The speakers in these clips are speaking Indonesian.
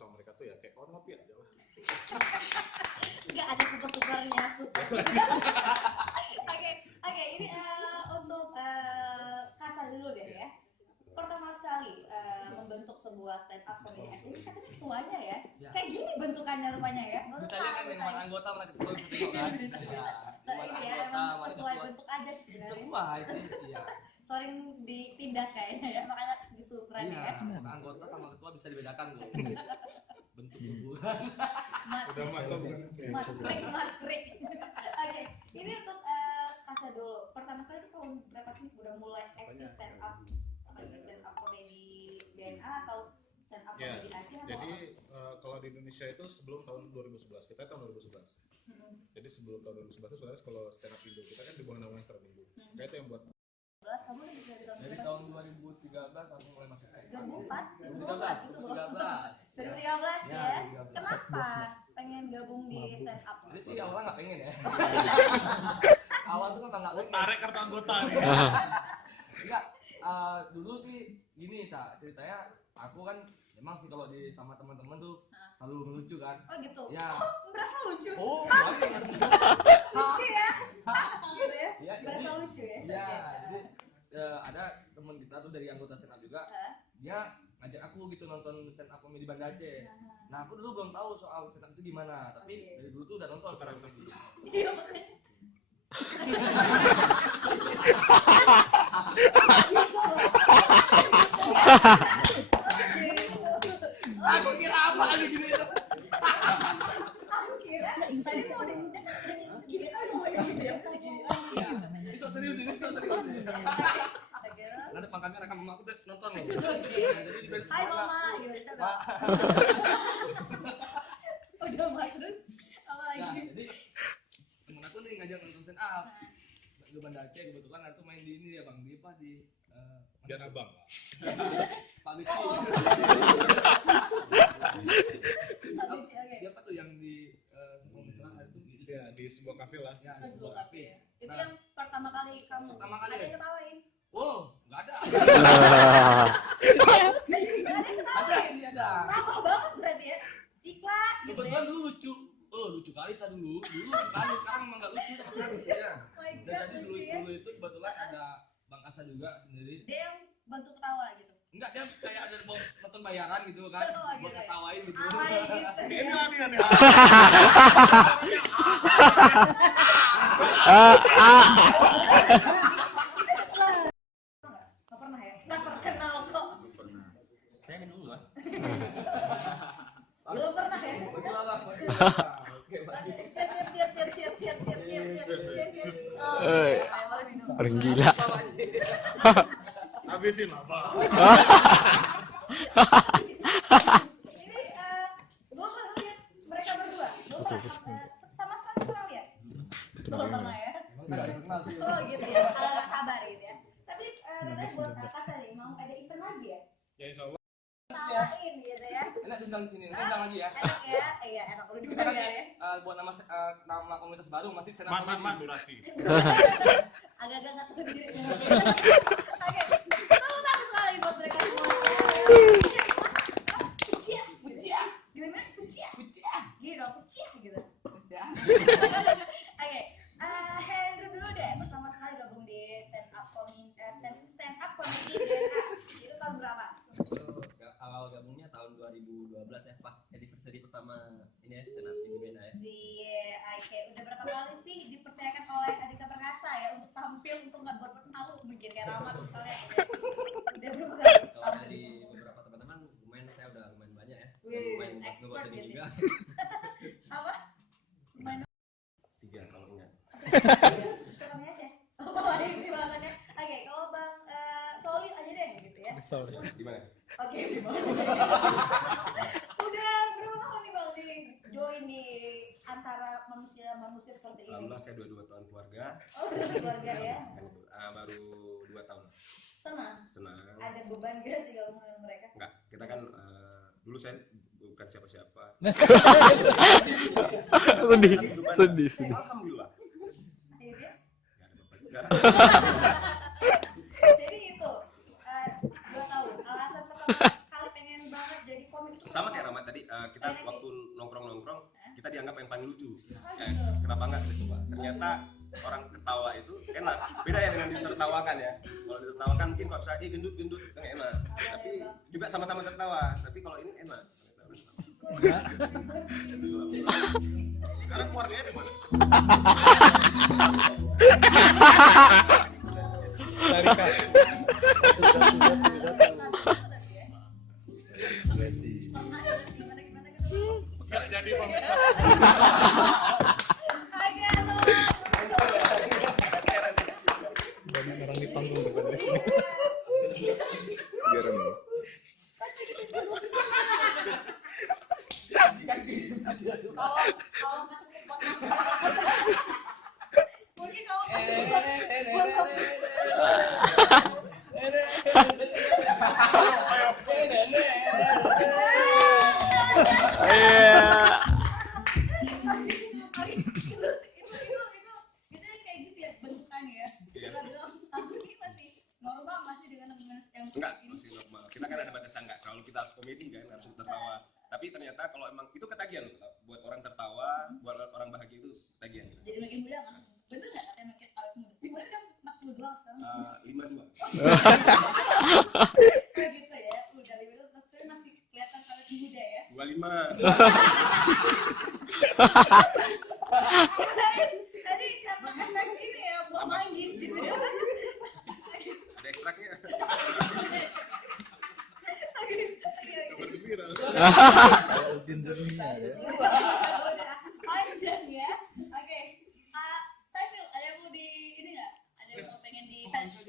sama mereka tuh ya kayak kawan ngopi aja lah. Nggak ada tukar-tukarnya super. Oke, ini untuk Kasa dulu deh ya. Pertama sekali membentuk sebuah stand up comedy act ini katanya ketuanya ya. Kayak gini bentukannya rupanya ya. Bisa lihat kan mana anggota mana ketua gitu kan. Iya, emang sesuai bentuk aja sih sebenarnya. Sesuai sih, iya. Sering ditindak kayaknya ya, makanya gitu keren ya. Anggota sama ketua bisa dibedakan kok. Bentuk tubuh. Udah maklum kan. Matrik. Oke, ini untuk Kasa dulu. Pertama kali itu tahun berapa sih udah mulai eksis stand up komedi DNA atau stand up komedi Aceh atau jadi apa? kalau di Indonesia itu sebelum tahun 2011, kita tahun 2011. Jadi sebelum tahun 2011 itu sebenarnya kalau stand up Indo kita kan di bawah naungan stand up Indo. Kayak itu yang buat. Kamu udah bisa Dari tahun 2013 aku mulai masuk stand up. 2004, 2013 ya. Kenapa pengen gabung di stand up? Jadi sih awalnya nggak pengen ya. Awal tuh kan nggak pengen. Tarik kartu anggota. Enggak, dulu sih gini ceritanya aku kan memang sih kalau di sama teman-teman tuh selalu melucu kan. Oh gitu. Ya. Berasa lucu. Oh, lucu ya. Gitu ya. Ya, berasa lucu ya. Iya, jadi ada teman kita tuh dari anggota stand up juga. Dia ngajak aku gitu nonton stand up komedi Banda Aceh. Nah, aku dulu belum tahu soal stand up itu gimana, tapi dari dulu tuh udah nonton stand up komedi. Iya makanya. Aku kira apa di sini itu? Aku kira tadi mau gini aja mau gini ya. Itu serius. Nanti pangkalnya rekam mama aku nonton nih. Hai mama, gitu. Udah terus apa lagi? Jadi temen aku nih ngajak nonton stand up. Di Banda Aceh kebetulan aku main di ini ya Bang, di apa di Dan abang. Pak Luci. Oke. Dia apa tuh yang di Semarang itu? Ya di sebuah kafe lah. Ya, di sebuah kafe. Itu yang pertama kali kamu. Pertama kali. Ada yang ketawain? Wow, nggak ada. Nggak ada yang ketawain. Ada. Ramah banget berarti ya. Iklan gitu ya. Kebetulan dulu lucu. Oh, lucu kali saya dulu. Sekarang memang nggak lucu sama sekali ya. Jadi dulu itu kebetulan ada Bang Asa juga sendiri. Dia yang bantu ketawa gitu. Enggak, dia kayak ada nonton bayaran gitu kan. Buat ketawain gitu. Alay gitu. Ini lah nih. Nggak pernah ya? Nggak terkenal kok. Saya minum dulu kan. Belum pernah ya? Betul lah. Orang gila. Habisin lah, Pak. Ini gue pernah lihat mereka berdua. Gue pernah sama sekali pernah lihat. Belum pernah ya? Oh gitu ya. Agak sabar gitu ya. Tapi katanya buat kakak tadi mau ada event lagi ya? Ya insya Allah. Tawain gitu ya. Enak diundang di sini. Undang lagi ya. Enak ya? Iya enak lu juga ya. Buat nama komunitas baru masih senang. Mak durasi. Agak-agak nggak tahu diri. Oke, tepuk tangan sekali buat mereka semua. Kuciak. Gimana kuciak? Gitu, kuciak gitu. Oke, Hendro dulu deh. Pertama sekali gabung di stand up comedy DNA. Itu tahun berapa? Awal gabungnya tahun 2012 ya, pas anniversary pertama ini ya stand up di BNA ya. Iya, oke. Udah berapa kali sih dipercayakan oleh Andika Perkasa ya untuk tampil untuk nggak buat malu bikin kayak Rahmat misalnya. Udah berapa kali? Kalau dari beberapa teman-teman saya udah lumayan banyak ya. Lumayan ngebosenin gitu. juga. Apa? Main 3 kalau enggak. Kurangnya aja. Oh, ini bahasanya. Oke, kalau Bang Solid aja deh gitu ya. Di mana? Oke, udah berapa tahun nih Bang di join di antara manusia seperti ini? Alhamdulillah saya 22 tahun keluarga. Oh, udah keluarga ya. Kan itu. Baru 2 tahun. Senang. Senang. Ada beban gak sih gabung dengan mereka? Enggak, kita kan dulu saya bukan siapa-siapa. Sedih. Alhamdulillah. Akhirnya? Enggak ada apa-apa juga. Jadi itu 2 tahun. Alasan pertama kali pengen banget jadi komik itu Sama kayak Ahmad tadi kita waktu nongkrong kita dianggap yang paling lucu. gitu. Kenapa enggak kita coba? Ternyata orang ketawa itu enak. Beda ya dengan ditertawakan ya. Kalau ditertawakan mungkin kalau misalnya gendut itu nggak enak. Tapi juga sama-sama tertawa. Tapi kalau ini enak. Sekarang keluarganya di mana? Dari kas. Nggak jadi pemirsa. Banyak orang di panggung depan di sini. Garam ya. Mungkin kalau itu kayak gitu ya bentukannya ya. Kita bilang aku ini masih normal masih dengan yang Enggak, ini. masih normal. Kita kan ada batasan, nggak selalu kita harus komedi kan, harus tertawa. Tapi ternyata kalau emang itu ketagihan loh, buat orang tertawa, buat orang bahagia itu ketagihan. Jadi makin muda nggak? Bener nggak katanya makin awet muda? Umurnya kan 42 sekarang. 52. Kayak gitu ya, udah 52 tapi masih kelihatan awet muda ya. 25. Tadi karena efek ini ya, buah manggis gitu ya. Ada ekstraknya. Kabar gembira. Kalau Udin Zernia ya. Panjang ya. Oke. Saiful, ada yang mau di ini nggak? Ada yang mau pengen di tes?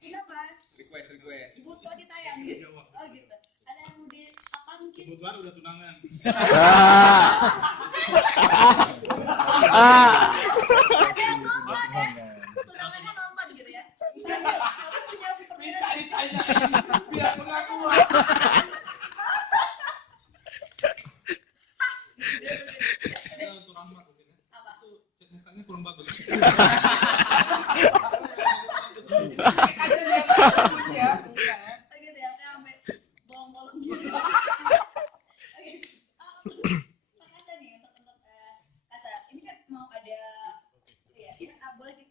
Kenapa? Request. Butuh ditayang gitu. Oh gitu. Ada yang mau di apa mungkin? Kebetulan udah tunangan. Tunangannya nonton gitu ya. Saiful, kamu punya perbedaan? Ditanya biar pengakuan. Ada untuk Rahmat mungkin ya. Apa? Cek mukanya kurang bagus. Kaca dia bagus ya. Oh gitu ya, kayak sampai bolong-bolong gitu. Oke. Kang Kaca nih untuk Kaca. Ini kan mau ada ya boleh sih.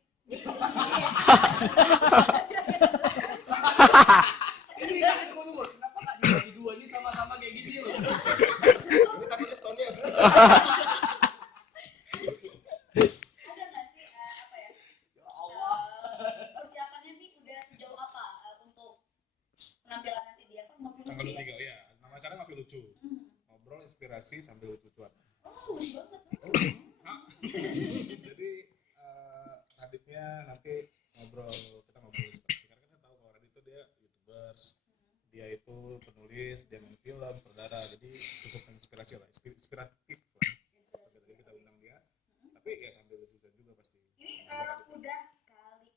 Ini kan tunggu. Kenapa nggak dibagi dua ini sama-sama kayak gini loh? Kita punya soundnya. Ada nggak sih apa ya? Ya Allah. Persiapannya nih udah sejauh apa untuk penampilan nanti dia kan ngopi Tanggal lucu ya? 23 ya. Nama acara ngopi lucu. Hmm. Ngobrol inspirasi sambil lucu-lucuan. Oh, lucu banget. Jadi Raditnya nanti kita ngobrol inspirasi. Karena kan tahu kalau Radit itu dia YouTubers, dia itu penulis, dia main film, saudara. Jadi cukup inspirasi lah, inspiratif lah. Jadi kita undang dia. Tapi ya sambil lucu-lucuan juga pasti. Ini udah kali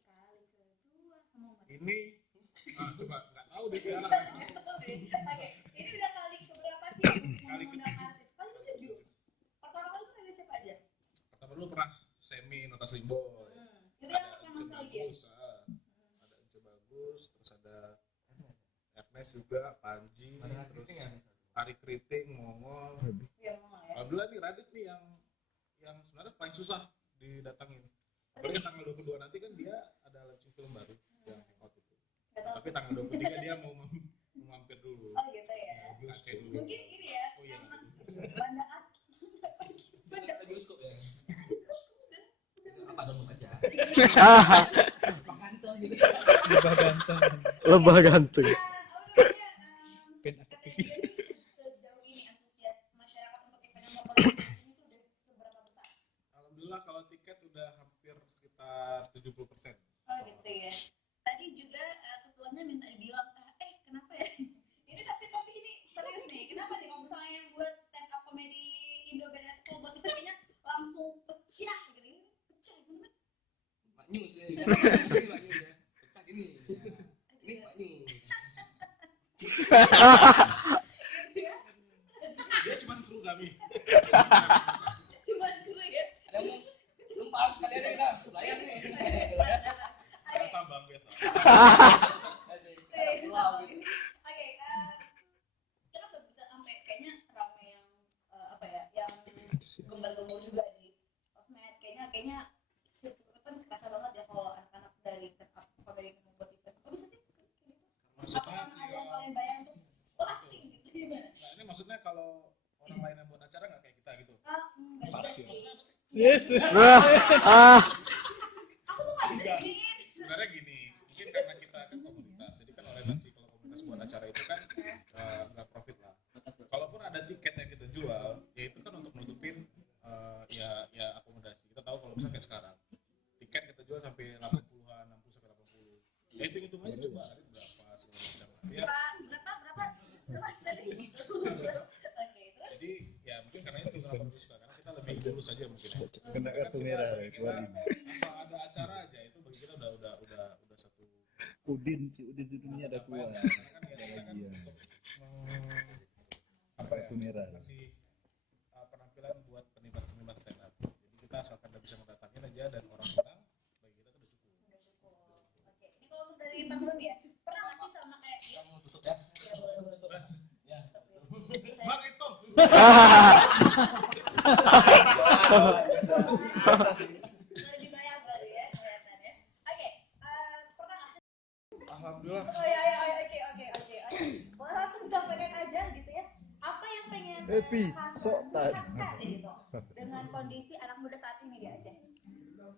kedua sama Mbak. Ini coba nggak tahu deh sekarang. Oke, ini udah kali keberapa sih Kali mengundang artis? Kali ketujuh. Pertama kali tuh ada siapa aja? Pertama dulu pernah semi Nota Slim Boy. Itu yang Ada pertama Ence kali dia. Bagus, ada Ence Bagus, terus ada Ernest juga, Panji, terus Ari Kriting, Mongol. Iya, mau ya. Alhamdulillah nih Radit nih yang sebenarnya paling susah didatangin. Apalagi tanggal 22 nanti kan dia ada launching film baru yang hangout itu. Nggak tahu Tapi tanggal 23 dia mau mampir dulu. Oh gitu ya. Aceh dulu. Mungkin ini ya, Oh iya. Banda Aceh. Kita bioskop ya. Apa dong aja. Ganteng gitu. Lebah ganteng. Lebah ganteng. Pen aku Katanya dia nih sejauh ini antusias masyarakat untuk event yang mau ini tuh udah seberapa besar? Alhamdulillah kalau tiket udah hampir sekitar 70%. Oh gitu ya. Tadi juga ketuanya minta dibilang, kenapa ya? Ini tapi ini serius nih. Kenapa nih kalau misalnya yang buat stand up comedy Indo band itu kalau buat kayaknya langsung pecah gitu. Ini pecah bener. Mak News ya. Ini Mak News ya. Pecah gini. Ini Mak News. Dia cuma kru kami. Cuman gue ya. Ada yang numpang sekalian nih kan. Layar nih. Biasa bang, biasa. Oke, kenapa bisa sampai kayaknya orang lain yang buat acara nggak kayak kita gitu? Enggak juga Pasti. sih. Maksudnya apa sih? Yes. Aku tuh nggak bisa diginiin. Sebenarnya gini, mungkin karena kita kan komunitas, jadi kan orientasi kalau komunitas buat acara itu kan nggak profit lah. Kalaupun ada tiket yang kita jual, ya itu kan untuk nutupin ya akomodasi. Kita tahu kalau misalnya kayak sekarang, tiket kita jual sampai 80-an, 60 sampai 80. Ya itu hitung aja coba hari berapa segala macam. Ya, Berapa? Tadi. Oke, terus jadi ya mungkin karena itu kenapa kita suka, karena kita lebih tulus aja mungkin. Ya. Kena kartu merah keluarin. Asal ada acara aja itu bagi kita udah satu. Udin si dunia ada keluar. Karena kan ya, kita kan untuk apa ya, Kartu merah. kasih penampilan buat penimba stand up. Jadi kita asalkan udah bisa mendatangin aja dan orang senang, bagi kita tuh udah cukup. Oke, ini kalau untuk dari Bang Rumi ya, pernah nggak sih sama kayak dia? Kamu tutup ya. Ya boleh. Ya. Bang itu. Boleh dibayar berarti ya, kelihatannya. Oke, pernah nggak sih? Alhamdulillah. Oh ya, oke. Boleh langsung sampaikan aja gitu ya. Apa yang pengen Happy, Hantu sok tak. lihatkan gitu dengan kondisi anak muda saat ini di Aceh?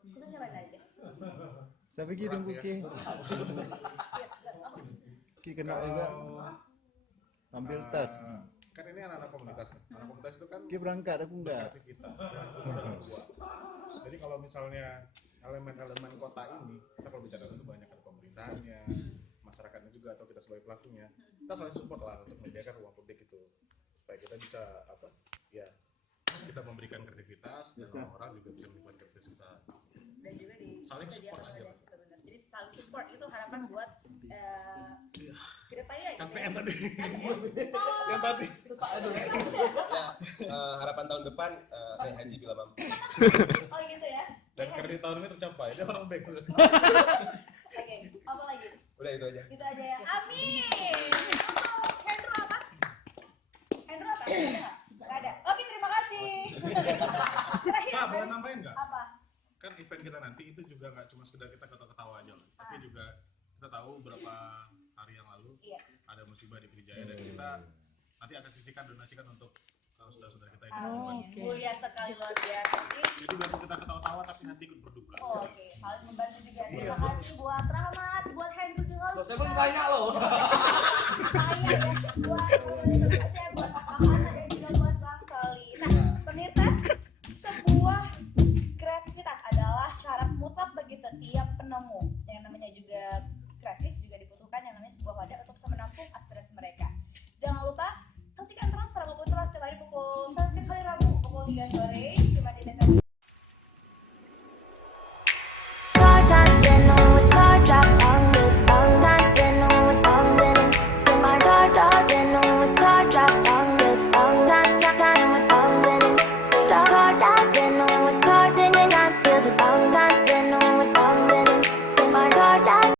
Khususnya Banda Aceh. Siapa gitu Ki? Ki kena juga. Ambil tas. Kan ini anak-anak komunitas. Anak komunitas itu kan Ki berangkat aku enggak. aktivitas dan itu udah tua. Jadi kalau misalnya elemen-elemen kota ini, kita kalau bicara itu banyak ada pemerintahnya, masyarakatnya juga atau kita sebagai pelakunya, kita saling support lah untuk menyediakan ruang publik itu supaya kita bisa apa? Ya kita memberikan kreativitas dan orang-orang juga bisa menikmati kreativitas kita. Dan juga Saling disediakan support aja oleh lah. benar-benar. Jadi saling support itu harapan buat kedepannya gitu Capek ya. yang tadi. Oh, Yang tadi. Ya, harapan tahun depan naik haji bila mampu. oh gitu ya. Dan kredit tahun ini tercapai. Dia orang baik. Oke, apa lagi? Udah itu aja. Itu aja ya. Amin. Untuk Hendro apa? Hendro apa? Ada nggak? Nggak ada. Oke, terima kasih. Terakhir. Sa, boleh nambahin nggak? Apa? Kan event kita nanti itu juga nggak cuma sekedar kita ketawa-ketawa aja loh, tapi juga kita tahu beberapa hari yang lalu Iya. ada musibah di Pidijaya dan kita nanti akan sisihkan donasikan untuk saudara-saudara kita yang Amin. di Mulia sekali luar biasa. Jadi biar kita ketawa-tawa tapi nanti ikut berduka. Oh, oke, saling membantu juga. Terima kasih buat Rahmat, buat Hendro juga. Loh, saya belum tanya loh. Saya ya, buat Aceh, buat Rahmat.